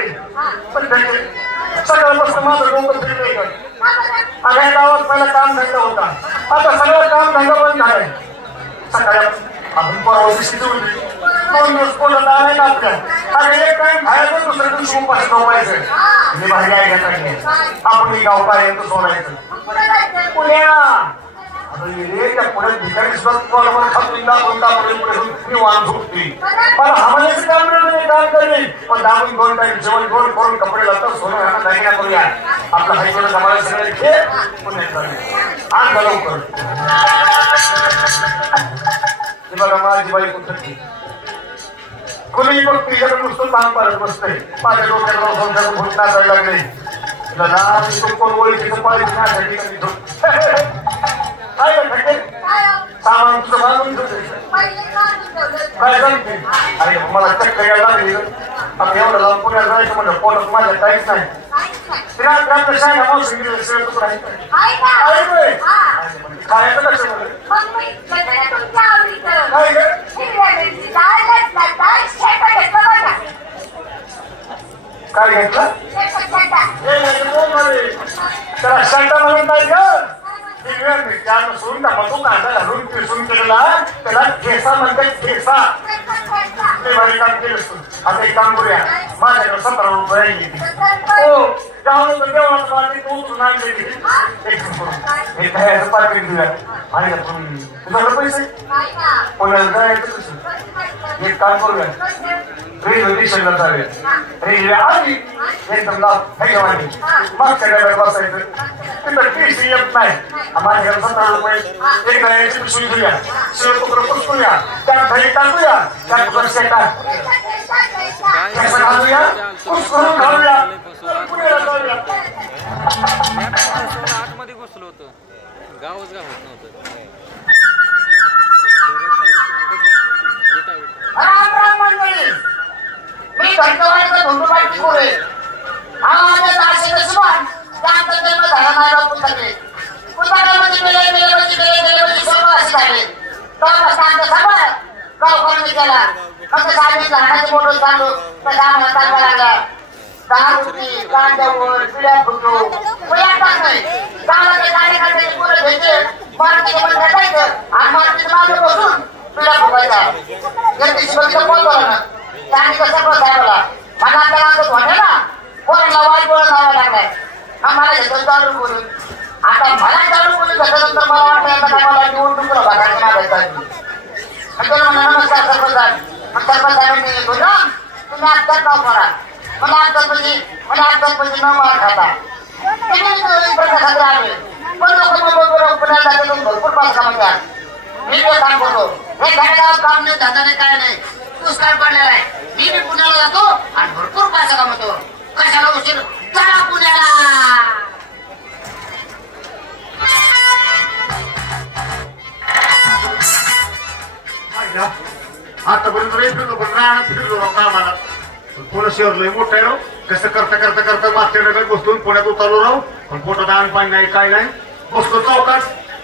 लागली पण सगळ्यापासून माझं डोकं फिरलंय का आणि या गावात पहिला काम धंदा होता आता सगळं काम धंदा बंद झालाय सकाळी आपण परवा दिवशी जोडली 2 दिवस पोटात आलाय ना आपल्या आणि एक टाइम खायचं दुसऱ्या दिवशी उपाशी झोपायचं मी भारी आहे घेता आपण ही गाव पर्यंत सोडायचं पुण्या त्या पुढे भिकारी सुद्धा खातून वाण झोपती पण हमाल्याचं काम नाही काम करेल पण दाबून 2 टाइम जेवण करून करून कपडे लागतात सोनं दागिना करूया आपला हायकोला जमायला सगळे खेळ पुण्यात आण लवकर बघा माझी बाई कुठे कोणी मग तिच्याकडे नुसतं काम पाडत बसतंय माझ्या डोक्याला संसार भूत नाचायला लागले लहान कोण ओळखीचं पाहिजे काय सामान तुझं बांधून काय सांगते अरे मला चक्कर यायला लागली आता एवढं लावून पुण्यात जायचं म्हणलं पोटात माझ्या काहीच नाही खायचं कशामध्ये काय घेतलं त्याला शंटा म्हणून नाही ग सोडून टाका तो कांदा घालून पिसून केलेला त्याला ठेसा म्हणतात ठेसा ते भारी काम केलं आता एक काम करूया माझ्याकडे 17 रुपये हो त्यामुळे देवाचं पाठी तू उचलून आणले हे काय पाकिट दिला आणि तुझ्याकडे पैसे कोणाला जायचं कसं एक काम करूया रेल्वे स्टेशनला जाऊया रेल्वे आली एकदम मागच्या डब्यात बसायचं तिथं टीसी येत नाही माझ्याकडे 17 रुपये एक दह्याची पिशवी घेऊया शिव तुकडं पुसकूया त्यात दही टाकूया त्यात तुकडं टाक घालूया पुसकून घालूया पुण्याला जाऊया आतमध्ये घुसलो होतो गावच गाव होत नव्हतं मी घंटवाडीचा धुंडूबाई कोरे हा माझ्या दासे नसमान त्यानंतर जन्म झाला माझा पुस्तके पुस्तकामध्ये मेले सर्व असे झाले तेव्हा शांत सभा गाव करून केला फक्त साहेब लहानाचे मोठं चालू तर गावाला चालवा लागला 10 रुपये कांद्यावर पिढ्या फुटलो मुलांटाच नाही गावाचे कार्यकर्त्याचे पोरं घ्यायचे मारुतीचे पण भेटायचं आणि मारुतीच्या मागे बसून पिढ्या फुकायचा व्यक्तीशी बघितलं बोलतो ना त्याने कसं पण साहेबाला मला आता आमचं म्हणे ना पोरांना वाईट बोलून लावायला लागलाय हा मला घेतो चालू बोलून आता मला चालू बोलून घेतल्यानंतर मला वाटतं काय मला निवडणूक भागायचं म्हणा नमस्कार सरपंच सरपंच साहेबांनी बोला तुम्ही आजकाल नाव करा मला आजकालमध्ये न मार खाता आले पण लोक पुण्याला जाते भरपूर पास कामाच्या मी ते काम करतो हे गावात काम नाही धंदा काय नाही पुष्काळ पडलेला आहे मी पुण्याला जातो आणि भरपूर पैसा कमवतो कशाला उशीर चला पुण्याला आतापर्यंत फिरलो पण राहणार फिरलो कामाला पुणे शहर लय मोठं आहे राव कसं करता मागच्या डब्यात बसतो पुण्यात उतरलो राव पण पोटात आण पाणी नाही काय नाही बसतो चौकात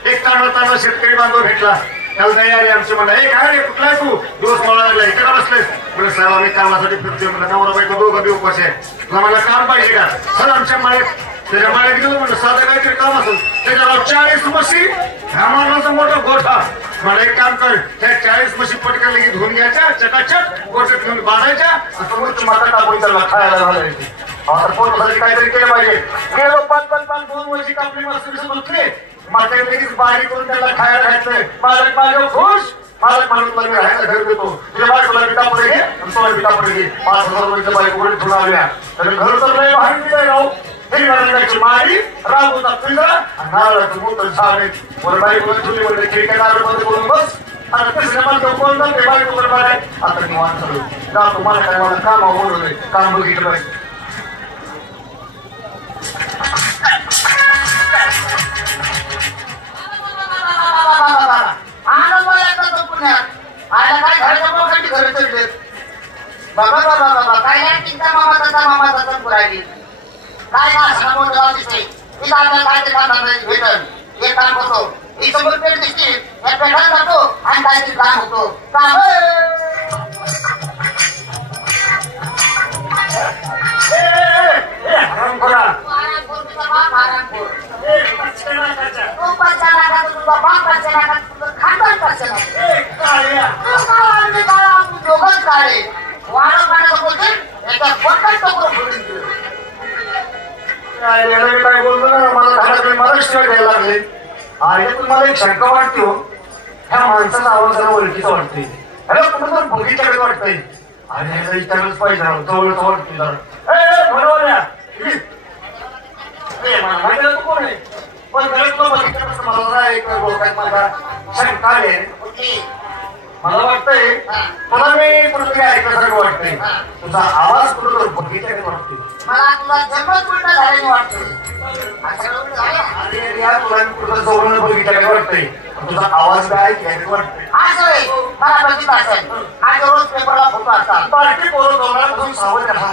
एक तांडा शेतकरी बांधव भेटला त्याला नाही आले आमचे म्हणा हे काय रे कुठला आहे तू दिवस मला लागला इथे का बसलेस म्हणजे साहेब आम्ही कामासाठी फिरतोय म्हणलं नवरा बायको दोघं बी उपास आहे तुला मला काम पाहिजे का सर आमच्या माळ्यात त्याच्या माळ्यात गेलो म्हणलं साधं काहीतरी काम असेल त्याच्यावर 40 म्हशी ह्या मोठा गोठा मला एक काम कर त्या 40 म्हशी पटकन लगेच धुवून घ्यायच्या चकाचक गोठ्यात घेऊन बांधायच्या असं मग माता टाकून त्याला खायला घालायची आता पोटासाठी काहीतरी केलं पाहिजे गेलो 5 2 वर्षी कापली मस्त धुतले मात्र लगेच बाहेर करून त्याला खायला घातलंय मालक माझ्या खुश मालक माणूस मी राहायला घर देतो तुझ्या बायकोला विटा पडे घे आणि तुला विटा पडे घे 5,000 रुपयाच्या बाईक वगैरे ठेवून आल्या तर घर तर नाही बाहेर दिलंय राव हे घराची मारी राबूचा पिंजरा आणि नारळाचं मोठं झाड आहे वर बाईकला ठेवली म्हणजे खिडक्या नारळमध्ये बोलून बस आता तिसऱ्या माणसं कोण जाते बाईक वगैरे बाहेर आता निवांत चालू जातो मला काय मला काम आवडलं काम बघितलं पाहिजे काय भेटल हे काम होतो ही समोर पेट दिसते या पेठात जातो आणि काहीतरी काम होतो काम तू 5 लाखाचं तुझा बाप 5 लाखाचं तुझं खानदान 5 लाखाचं तू काळा तू दोघंच काळे वाढ काढत बोलते एका बटन टोकरं फोडून दिलं काय बोलतो ना मला घराकडे मला शिवाय द्यायला लागले अरे पण मला एक शंका वाटते हो ह्या माणसाचा आवाज जरा ओळखीचा वाटते अरे कुठं तर बघितल्याकडे वाटतंय अरे ह्याला विचारलंच पाहिजे जवळ वाटते जरा बरोबर कोण आहे पण घरी तुला बघितल्यापासून मला एक मला शंका आहे मला वाटतंय तुला मी कुठेतरी ऐकल्यासारखं वाटतंय तुझा आवाज कुठं बघितल्याकडे वाटतोय मला तुला जन्मच उलटा झाल्याने वाटतोय अरे या तुला मी कुठं जवळ बघितल्याकडे वाटतंय तुझा आवाज काय ऐकल्याकडे वाटतोय आज मला बघितलं असेल आज रोज पेपरला फोटो असतात बारकी पोरं दोघांपासून सावध राहा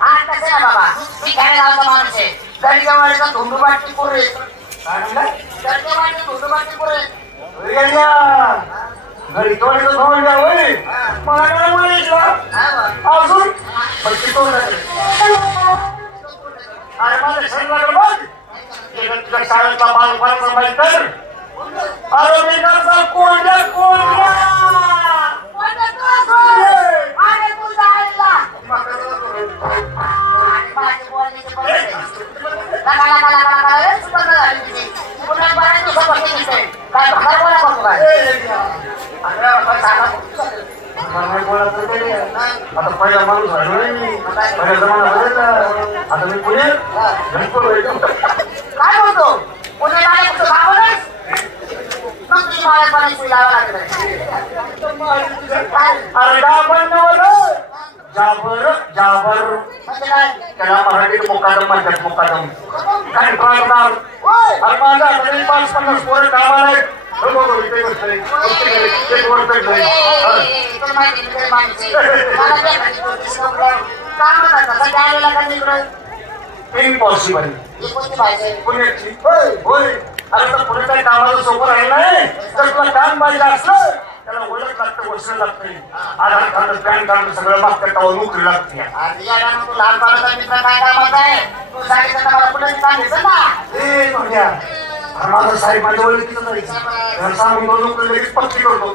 आज कसं ना बाबा मी खेडेगावचा माणूस आहे गडीजवळचा धुंडूबाटची पोरे काय म्हणलं गडीजवळची धुंडूबाटची पोरे घरी थोडं धुवून द्या होय मला काय म्हणायचं अजून अरे माझ्या शरीराकडे बघ तुझ्या शाळेतला बालपणाचा माहित तर अरे मी करता कोंड्या आणि तू जायला आणि माझे बोलण्याचे काय भर बोला करतो काय आता पहिला माणूस झालो नाही मी पहिला जमाना बदलला आता मी पुणे काय बोलतो पुणे मला कुठं गावलंच मग तुझी माझ्यापणे लावा लागलं अरे जाबर म्हणजे काय त्याला मराठीत मुकादम म्हणतात मुकादम काय कळणार अरे माझा आता 5-50 पोरं कामाला आहेत इथे बसले इम्पॉसिबल पुण्याची होय अरे तर पुणे काही कामाचं सोपं राहील नाही तर तुला काम पाहिजे असलं त्याला ओळख लागतं वर्ष लागते आधार कार्ड पॅन कार्ड सगळं मागतं त्यावर नोकरी लागते तू लहानपणाचा मित्र काय कामाचा आहे तू सांगितलं मला कुठे सांगितलं ना माझा साहेब माझ्या ओळखीचं नाही सांगून नोकरी लगेच पक्की करतो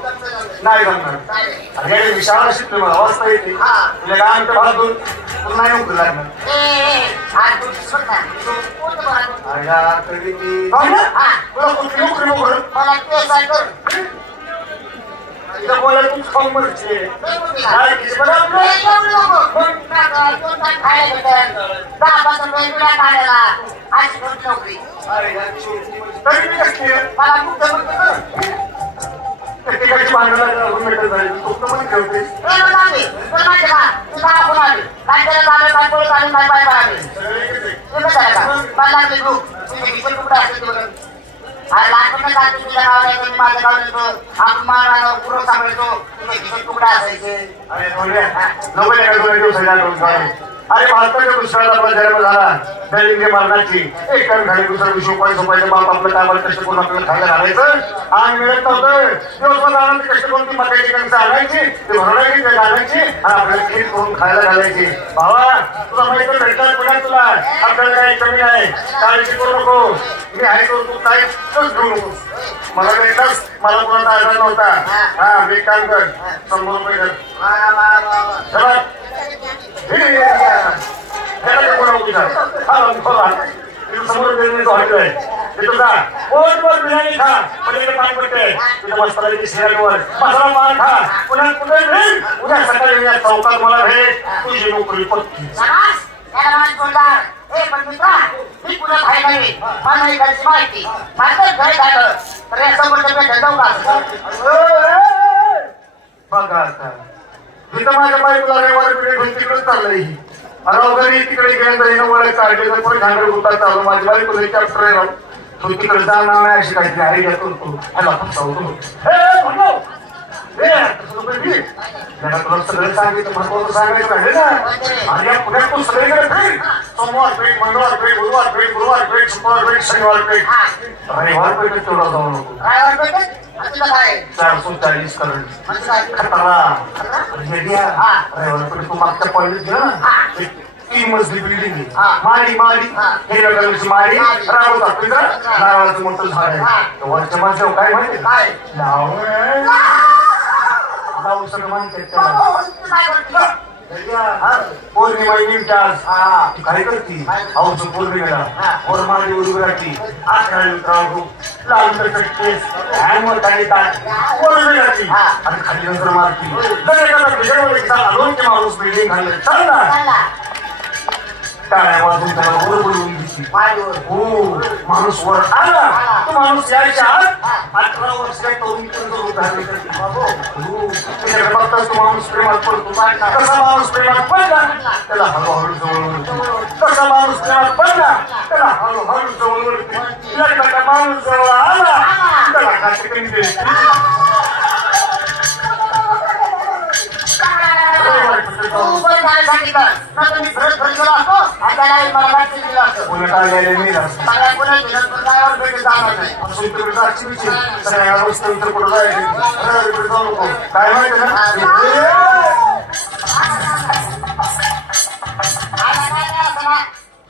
नाही जमणार अरे विशाळा शिकले मला वाचता येते तुला काय भागून तुला नाही नोकरी लागणार तुला कुठली नोकरी नोकरी मला ते बोलायला तूच खाऊन मरते प्रत्येकाची भांडणाला मिळत झाली तू पण ठेवतेस लहानपणी जाते तुझ्या गावाला येतो माझ्या गावाला येतो आपण मारा पुरं सांभाळतो तुझे तुकडा असायचे अरे भारताच्या दुसऱ्याला आपला जन्म झाला दैनिक मारण्याची एक टन घाली दुसऱ्या ₹20 बाप आपलं कामाला कष्ट करून आपल्याला खायला घालायचं आणि मिळत नव्हतं दिवसभर आनंद कष्ट करून ती मक्याची कणसं आणायची ते भरवायची ते घालायची आणि आपल्याला खीर करून खायला घालायची भावा तुला माहिती भेटणार पुण्यात तुला आपल्याला काही कमी आहे काळजी करू नको मी आहे करू तू काय घेऊ नको मला भेटलास मला कोणाचा आधार नव्हता हा मी काम कर ₹100 कर समोर हॉटेल आहे तिथं जा पोटभर बिर्याणी खा पलीकडे पाणी पडते तिथं मस्त शिरावर मसाला पान खा पुन्हा कुठे भेट उद्या सकाळी चौकात मला भेट तुझी नोकरी पक्की पण मित्रा मी पुन्हा खाई नाही मला इकडची माहिती माझं घर झालं तर या समोरच्या पेट जाऊ का बघा आता तिथं माझ्या बायकोला रेवारी पिढी घेऊन तिकडे चाललंय अरे तिकडे गेल्यानंतर वळायचं काढले पण घांगड होता चालू माझी बायको कॅप्टर आहे तू तिकडे जाणार नाही अशी काहीतरी आयडिया करतो ह्याला पण सांगतो तुला सगळं सांगितलं महत्वाचं सांगायचं आहे ना आणि या पुण्यात तू सगळीकडे भेट सोमवार पेठ मंगळवार पेठ बुधवार पेठ गुरुवार पेठ शुक्रवार पेठ शनिवार पेठ रविवार पेठेत तेवढा जाऊ नको 440 करोड खतरा रविवार पेठ तू मागच्या पॉईंट गेला ना 3 मजली बिल्डिंग आहे. हा. माडी हा. हिरव्या कलरची माडी माडी. रावचा पिंजरा नारळाचं मोठं झाड आहे. वरच्या माणसावर काय माहिती काय? लावून सगळं मानते बाबा, तू काय करते? पौर्णिमा निमते आज. हा. ती काय करती काय? औषध पौर्णिमेला हा. वर मांडी उभी राहती. अकरा लाल केस हॅमर काही ताट वर राहती हा. आणि खाली नंतर मारती. माणूस बिल्डिंग घाललं चल ना चला. टाळ्या वाजून त्याला वर बोलवून दिसती. माडीवर. हो माणूस वर आला हा. तो माणूस यायच्या आत हा. 18 वर्षाच्या तरुण उदाहरण करते. हो त्याच्याकडे बघताच तो माणूस प्रेमात पडतो. कसा माणूस प्रेमात पडला त्याला हळूहळू जवळ कसा माणूस प्रेमात पडला त्याला हळूहळू जवळ लग्नाचा माणूस जवळ आला त्याला काशी कमी दिली. तू बरं झालं सांगितलं ना तुम्ही फरक फरक गेलो असतो आणि त्याला मला वाटतं दिलं असतं पुण्यात आलेले मी असतो सगळ्या पुन्हा दिलं पण काय भेटत जाणार नाही सगळ्या वस्तू नंतर कुठं जायचं जाऊ नको काय माहिती ना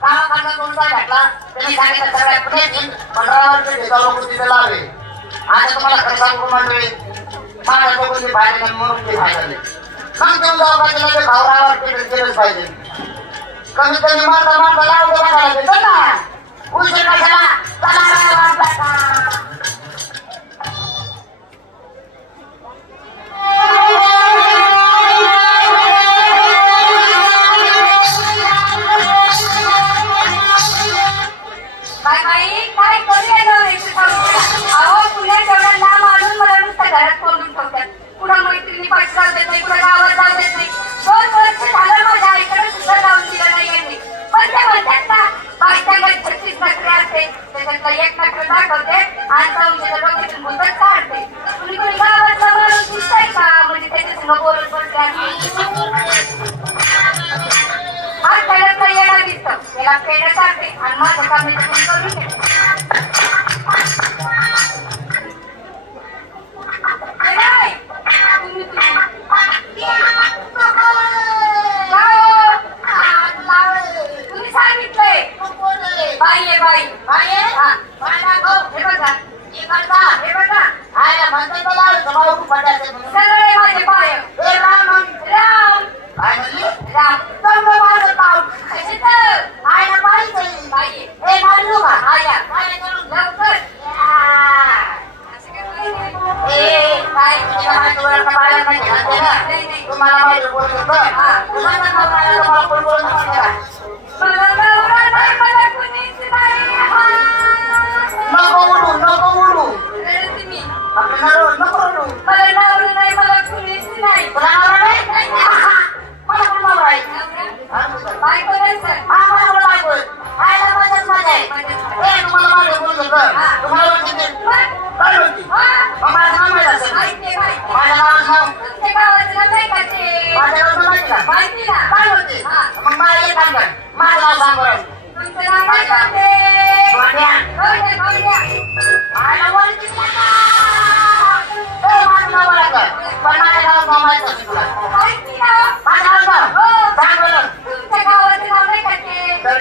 गावाकडनं कोणता भेटला त्यांनी सांगितलं सगळ्या पुण्यात येईल 15 वर्ष लोक तिथे लावले. आता तुम्हाला खरं सांगू मंडळी माझ्या कोणती फायदा नाही म्हणून ते फायदा नाही. मग तुम्ही गावाकडे भावरावर केलंच पाहिजे. कमीत कमी मारता मारता लावतो बघायला भेटत ना उशीर कशाला चला काय अहो पुण्यात एवढा लांब आणून मला नुसतं घरात कोंडून ठेवतात. कुठं मैत्रिणी पाठी जाऊ देत नाही कुठं गावात जाऊ देत नाही. 2 वर्ष झालं माझ्या आईकडे सुद्धा जाऊन दिलं नाही यांनी. पण ते म्हणतात ना बायच्याकडे 36 नखरे असते त्याच्यातलं 1 नखरं दाखवते आणि जाऊन त्याच्या डोक्यातून भूतच काढते. कुणी कुणी गावातला माणूस दिसतंय का म्हणजे त्याच्यासंग बोलत बसते आज त्याला येणं दिसतं त्याला पेढं चालते आणि माझं काम मी करून घेते. तुम्ही सांगितलंय बाई आहे बाई हे बघा हे बघा सगळे माझे बाय राम राम लवकर तुम्हाला माहिती बोलत नको बोलू नको बोलू मला नावलं नाही मला कुणीच नाही काय करायचं तुम्हाला माहिती बोलत तुम्हाला काय म्हणते माझं नाव माहिती असेल माझ्या नावाचं नाव तुमच्या गावाचं नाव काय करते माझ्या नावाचं माहिती का माहिती ना काय म्हणते मग मला एक काम कर माझं नाव सांग बरं तुमचं नाव काय करते माझं नाव मला कर पण माझ्या गावाचं नाव माहिती असेल तुला माहिती ना माझं नाव सांग बरं तुमच्या गावाचं नाव काय करते तर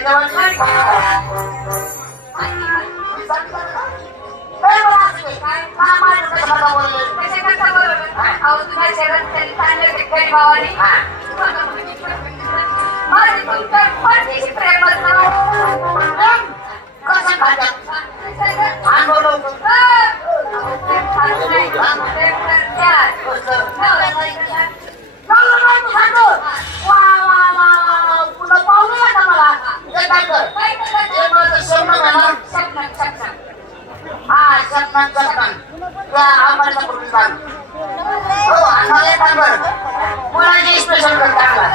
मुलाची स्पेशल कर टाकला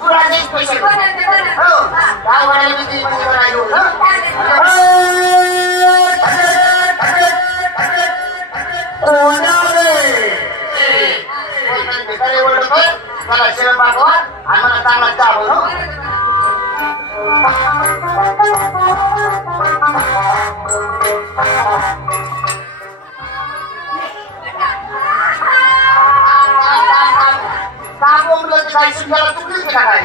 मुलाची स्पेशल हो गावाला मी त्याला शेळ पाठवा आणि मला चांगला चहा बोलव काय शिकायला चुकलीच का काय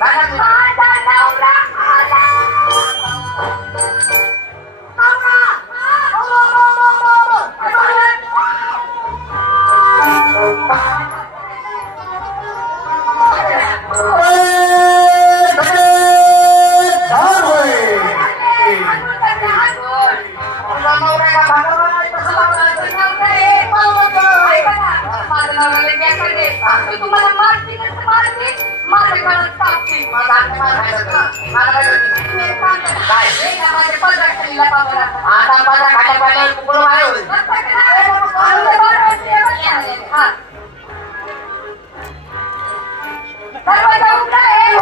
माझा नवरा आला. तुम्हाला मारती नसतं मारती माझ्या गळ्यात टाकते. माझ्या पदरात खालीला पावला आता माझा खाटा पाण्यावर कुकड मारे होईल. दरवाजा उघडा आहे.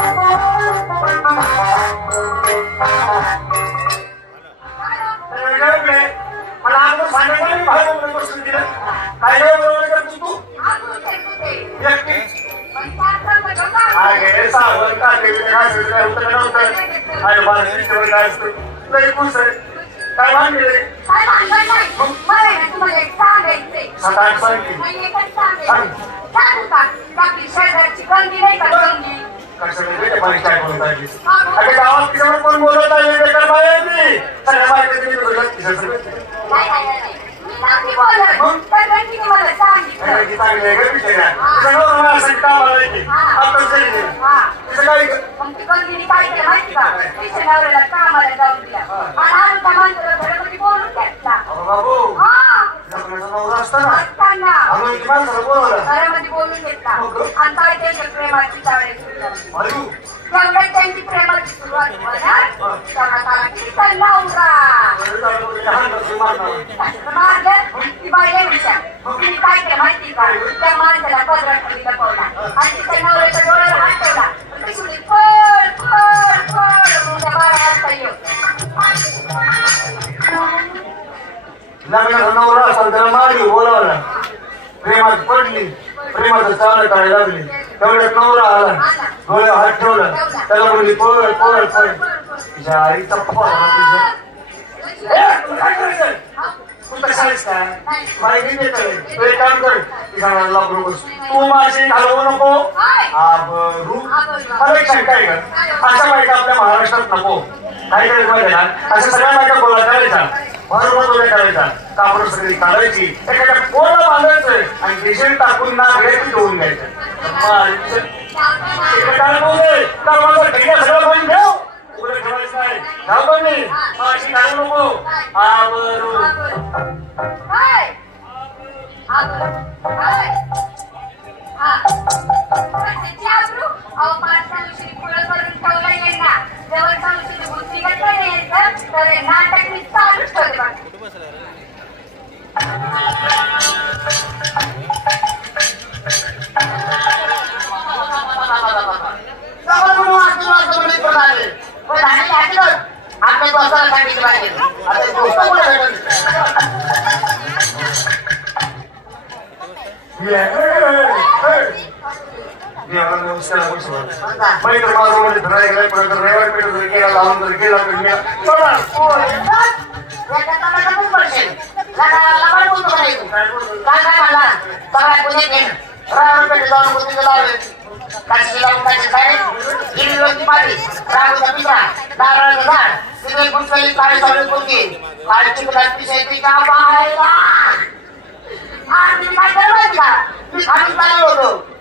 मला आपण सांगायला नाही बाहेर बसून दिलं काय करतो तू साबण काटे काय काय मानले काय भांडण नाही. मला ना तुम्हाला एक सांगायचंय. सात आठ सांगितली नाही एकच सांगायचं. सांगू का बाकी शेजारची कंदी नाही का कंदी कसं पाणी काय बोलत आहे अरे गावात तिच्यावर कोण बोलत आहे बेकार बाहेर मी सगळ्या माहिती मी नाही बोलत पण रंगीने मला सांगितलं. चांगले मग ती कंदीने काय केलं माहिती का तिच्या नवऱ्याला कामाला जाऊन दिला आणि आम्ही त्या माणसाला घरामध्ये बोलून घेतला. बाबू हा नवरा असताना असताना आम्ही माणसाला बोलवलं घरामध्ये बोलून घेतला आणि काय त्यांच्या प्रेमाची चाळे सुरू अरे तेवढ्यात त्यांची प्रेमाची सुरुवात होणार तेवढा काला किती चालला मारलं ती बाई विचार तिने काय केलं माहिती का त्या माणसाला पदरात खाली लपवला आणि तिच्या नवऱ्याच्या डोळ्याला हात ठेवला ती सुनी पळ पळ पळ म्हणून त्या बाळाला येऊ. लग्नाचा नवरा असाल त्याला मारली बोलावला प्रेमात पडली प्रेमाचं चाल करायला लागली तेवढ्यात नवरा आला डोळ्या हात ठेवला त्याला बोलली पळ पळ पळ तिच्या आईचा पप्पा तू शाळेस काय माहिती देतोय तू एक काम कर ती सांगायला लागू नकोस तू माझी घालवू नको आबरू मला एक शंका आहे का अशा बायका आपल्या महाराष्ट्रात नको काय करायचं माहिती ना अशा सगळ्या बायका गोळा करायचा भरभर करायचा कापड सगळी काढायची एखाद्या पोळा बांधायचं आणि डिझेल टाकून ना घ्यायची धुवून घ्यायचं सगळं बहीण ठेव पुढे ठेवायचं नाही जाऊ मी माझी घालू नको आबरू नाटक मी चालूच ठेवते. आपल्या दोस्ताला सांगितलं पाहिजे आता दोस्त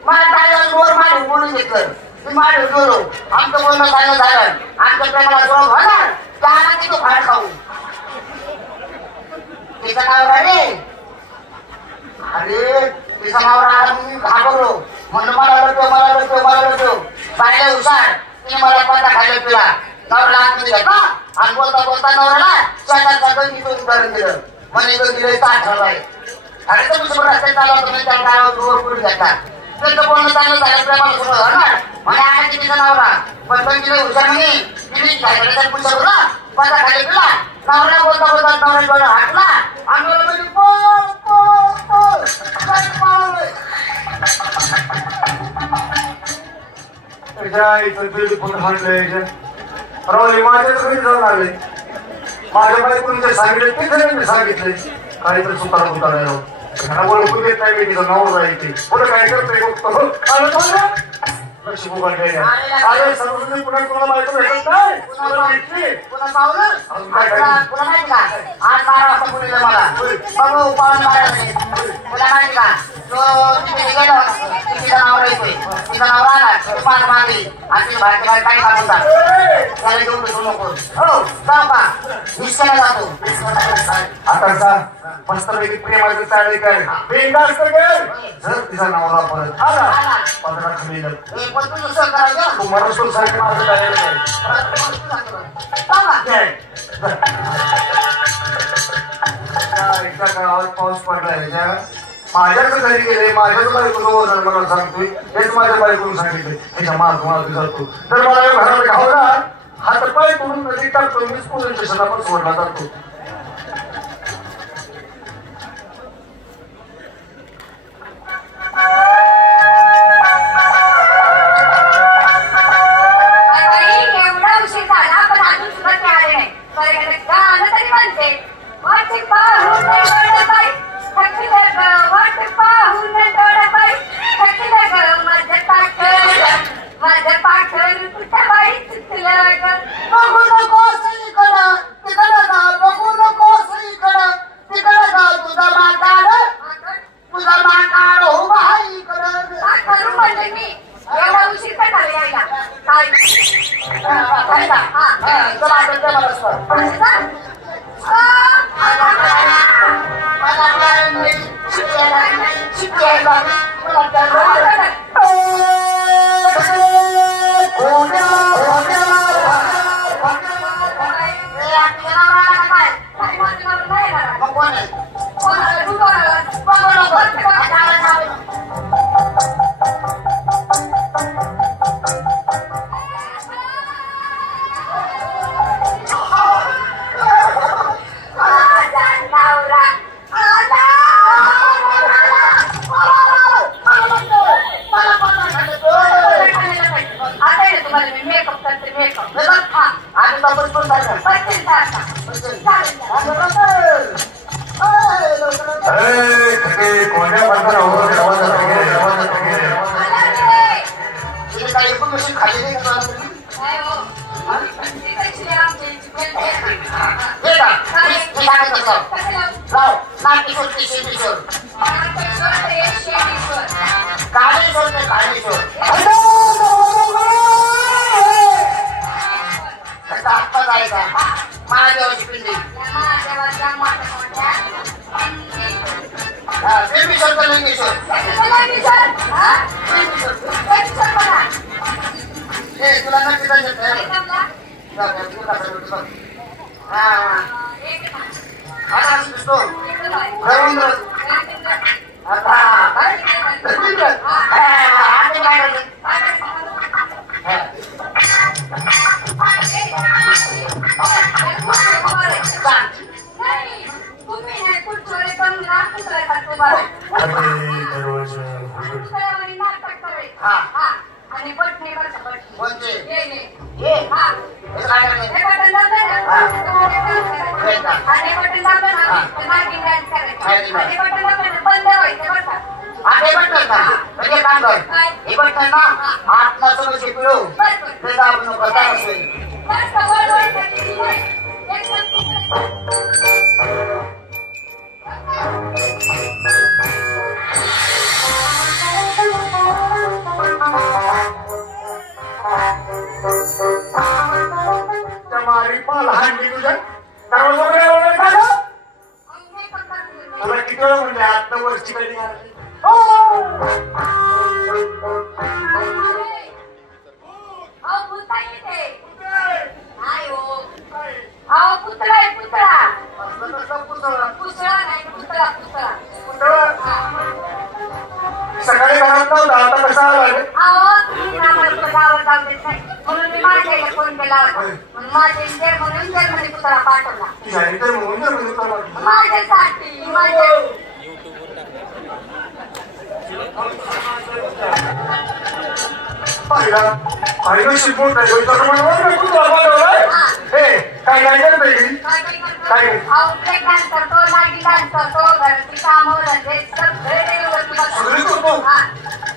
मला काय वर मारून बोलून घेतलं मी मारून गेलो आमचं बोलणं चाललं झालं आमच्या प्रेमाला जोड होणार त्याला तिथं फार खाऊ तिचं नाव रे अरे तिचा नाव आला मी घाबरलो म्हणून मला लढतो पाहिलं हुशार तिने मला पत्ता खायला पिला नवऱ्याला आतमध्ये घेतला आणि बोलता नवऱ्याला स्वतःचा गणित उदाहरण दिलं म्हणे तो दिलं ताट ठरवाय अरे तर दुसरं रस्त्यात चालला तुम्ही त्या गावावर जोर करून घेतात त्याचं बोलणं चांगलं झालं प्रेमाला सुरू होणार म्हणे आहे तिचा नवरा पण तिने हुशार म्हणे तिने काय पुढचा बोला पत्ता खाली पिला नवऱ्या बोलता नवऱ्या डोळा हाटला आणि माझ्याच घरी जाऊन आले माझ्या बायकोने सांगितलं ते मी सांगितले काहीतरी सुतारा ओळखू देत नाही मी तिचं नाव जायचे पुढे काय करतोय कशी उघडलेली अरे सर्वजण पुन्हा तुला माहिती भेटत नाही पुन्हा पावलं पुन्हा माहिती का 8-12 वाजता पुण्याला मला बघू पावलं तुला माहिती का तो तिथे गेलो तिचं नाव राहतोय तिचं नाव राहणार पान मागली आणि तिला बाहेर बाहेर काही काढून त्याला घेऊन भेटू नको हो जाऊ का विसकायला जातो आता सांग मस्तपैकी प्रेमाचं चालले काय बेंगास तर काय जर तिचा नवरा परत आला 15 खमीला पण तू दुसरं करायचं तू मनुष्य सारखं माझं डायरेक्ट आहे एकदा गावात पाऊस पडलाय माझ्याच घरी गेले माझ्याच बायकोचं वजन मला सांगतोय हेच माझ्या बायकोनं सांगितलं त्याच्या मार्ग जातो तर मला घरात घावला हातपाय करून नदी टाकतो मीच पोलीस स्टेशनला पण सोडला जातो एवढा उशीर झाला पण अजून सुद्धा ते आले नाही गाणं तरी म्हणते वाट पाहून डोळाबाई थकलं ग वाट पाहून डोळाबाई थकलं ग माझं पाखर कुठं बाई चुकलं ग बघू नको सईकडं तिकडं जा बघू नको सईकडं तिकडं जा तुझा माकाड हो बाईकडं काय करू म्हणले मी एवढा उशीर का झाला यायला काय चला आठवते मला सर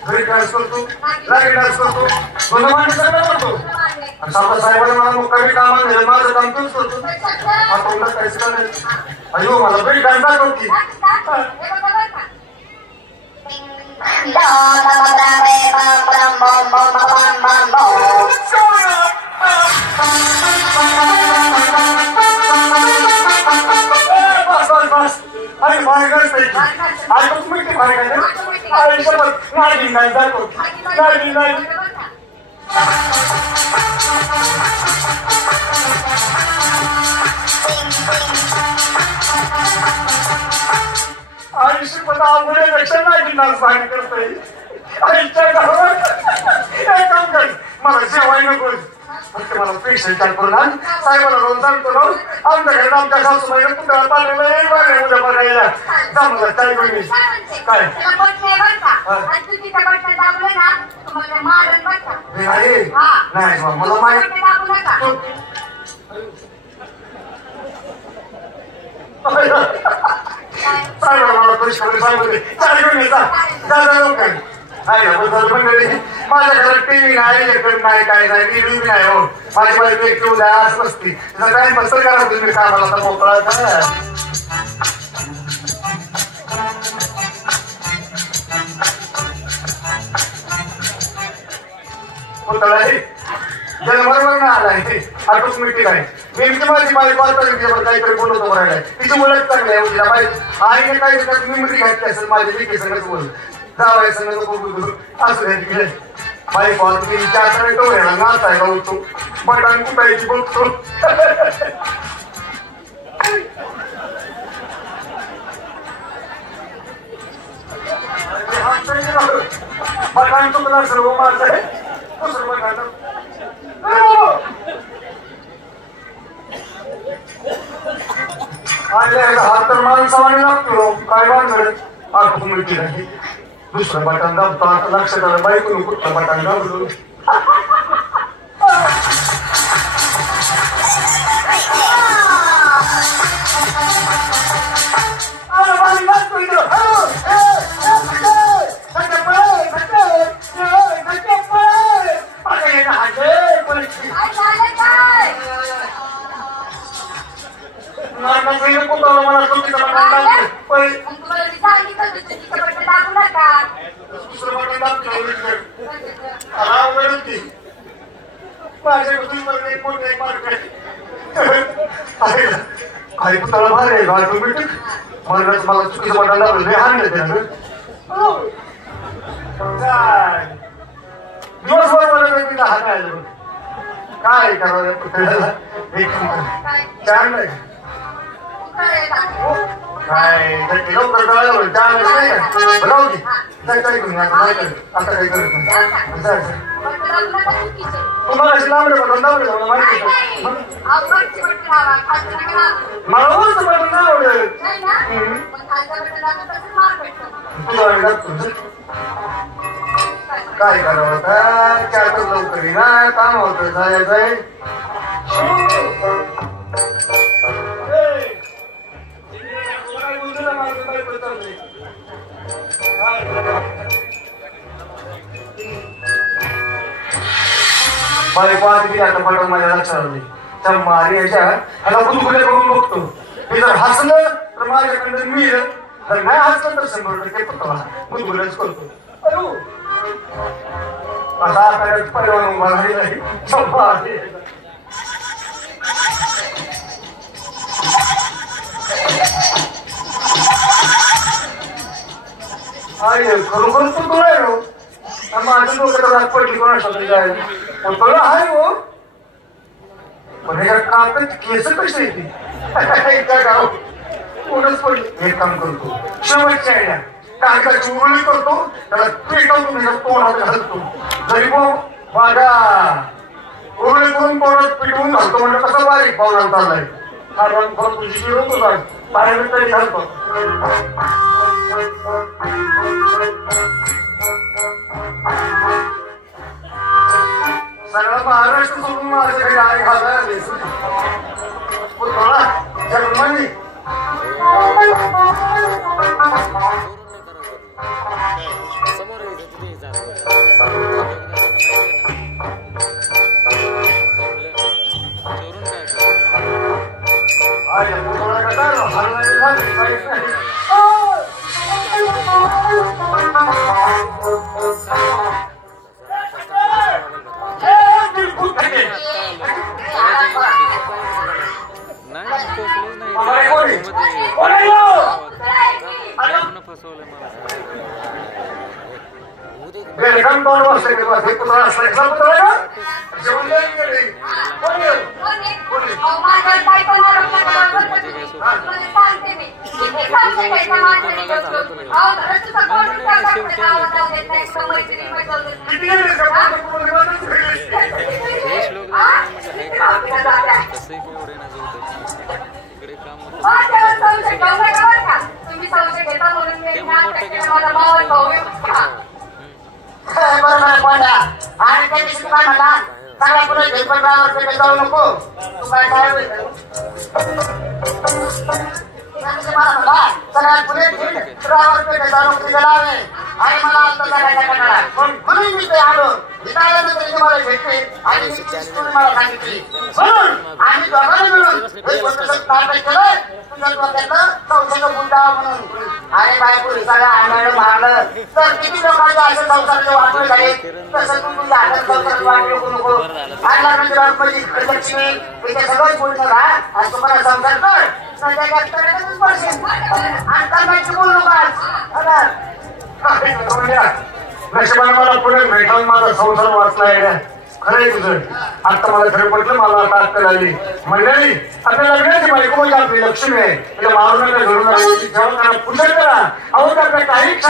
घरी डान्स करतो लाईट डान्स करतो दोन मांडे सगळं करतो आणि साहेबांना मला मुक्कामी कामाला नेलं माझं काम तोच करतो आता उलट काहीच का नाही अयो मला घरी डान्स दाखवती बस अरे भारी आज तुम्ही ते भारी काय आयुष्यभर नाही जातो नाही आयुष्यभर आवडण्यापेक्षा नाही भारी करता येईल आईच्या गावात एक काम कर मला जेवाय नको फक्त मला पेशंट चाल करून आण साहेबाला रोज सांगतो राहून आमच्याकडे आमच्या सासूबाईला कुठं पाहिलेलं उद्या बघायला जा मला काय करून काय नाही मला माहित साहेबाला मला पैसे सांगते चाल घेऊन जा आहे ना पण मंडळी माझ्या घरात टीव्ही नाही लेखन नाही काय नाही टीव्ही नाही हो माझी बाई एक उद्यास बसती त्याचा टाइम बस करा तुम्ही कामाला आता मोकळा ज्याला बरोबर ना आलाय आटोच मिटिंग आहे नेमकी माझी बाई वार्ता काहीतरी बोलतो म्हणायला तिची ओळख चांगली आहे तिला बाई आईने काही निमती घातली असेल माझ्या लेकी सगळंच बोल जावाय सगळं बोलतो असं घ्यायची बाई पाहतो मी विचार करायचो ना नाचायला होतो बटन कुठायची बघतो बटन चुकला सर्व माझं आहे दुसरं बटन हात तर माणसावाने लागतो काय बांधलं आठ मिळते नाही दुसरं बटन दाबतो आता लक्षात आलं बाईकून कुठलं बटन दाबलो मला चुकीचं दुसरं बटन दाबतो माझ्या मोठे मार्ग काही पुतळा भारी आहे ऑटोमॅटिक म्हणूनच मला चुकीचं बटन दाबलं नाही आणलं त्यानं दिवसभर मला तिला हात आलं काय करावं पुतळ्याला एक छान नाही काय लवकर कळालं नाही का राहू दे काय करू आता काही करत नाही तुम्हाला अशी लांबडे बटन दाबले मला माहिती मला वरचं बटन आवडेल तुला काय करावं आता चार तर लवकर ना काम होतं जायचंय बाई पाहते आता पटवून माझ्या लक्षात आली तर मारी याच्या आता गुदगुल्या करून बघतो हे जर हसलं तर माझ्याकडे मिळेल जर नाही हसलं तर 100% पटवा गुदगुल्याच करतो आता आता परिवार उभा राहिला नाही खरोखर तो तो आहे हो माझं डोक्यात रात पडली कोणासाठी जायला पण तो आहे हो पण ह्या काकत केस कशी येते गाव कोणच पडली हे काम करतो शेवटच्या आयडिया कागदाची उरळी करतो त्याला पेटवतो तोंडात घालतो जरी माझ्या उरळी करून तोंडात पेटवून घालतो म्हणजे कसं बारीक पावणार चाललाय कारण फक्त तुझी गिरवतो बाहेर तरी घालतो सगळं महाराष्ट्र सोडून माझ्याकडे गाडी घालायला जन्मानी समोर चोरून काय करतो? अरे पोटाला कटाळलो, हलवायला लागली, काहीच नाही. नाही पोचलोच नाही बाबा, कोणी? मध्ये. कोणी येऊ? त्यानं फसवलं मला. बेलकम दोन वर्ष गेलो, हे पुतळा असला, एकदा पुतळा आहे का? जेवण द्यायला गेली. कोणी येऊ? कोणी? माझ्यावर काय पण आरोप नका लावू बरं का तुम्ही. सांगते मी. किती सांगते घ्यायचं माणसाने बसून. अहो, तुझं कोणी टाकायचं गावात जाऊ देत नाही, कुठं मैत्रिणी बसवू देत नाही. किती गेले का? पूर्ण दिवसच फिरले. हे श्लोक म्हणजे आहे का? तसंही काही एवढे ना जाऊ इकडे काम होतं. माझ्यावर संशय घेऊ नका बरं का. तुम्ही संशय घेता म्हणून मी माझा भाऊ भाऊ का? बरोबर कोणा आणि त्या दिवशी काय म्हणला सगळ्या पुढे झेलपत्रावर पेटे जाऊ नको तू काय काय मला म्हणला सगळ्या पुढे झेलपत्रावर पेटे जाऊ नको तिथे लावे आणि मला आता सगळ्या म्हणून मी ते आलो इथं आल्यानंतर इथे मला भेटते आणि तुम्ही मला सांगितली म्हणून आम्ही दोघांनी मिळून हे पुस्तक नाटक केलं तुझ्या डोक्यातलं संशय बुद्धा म्हणून अरे बायको सगळं आणलं मारलं तर किती लोकांचे असे संसाराचे वाटले झाले तसं तू तुझ्या हातात संसारात वाटले नको आणला म्हणजे बायकोची लक्ष्मी इथे सगळंच बोलणं राहा आणि तुम्हाला संसार कर संध्याकाळी पडशील आणि करण्याची बोल नका नशिबाने मला पुढे भेटावून माझा संसार वाचलाय खरंय तुझं. आता मला खरं पटलं, मला आता अक्कल आली. मंडळी आपल्या लग्नाची बायको म्हणजे आपली लक्ष्मी आहे, तिला मारून नका घडून जेव्हा त्यांना पूजन करा. अहो त्याला काही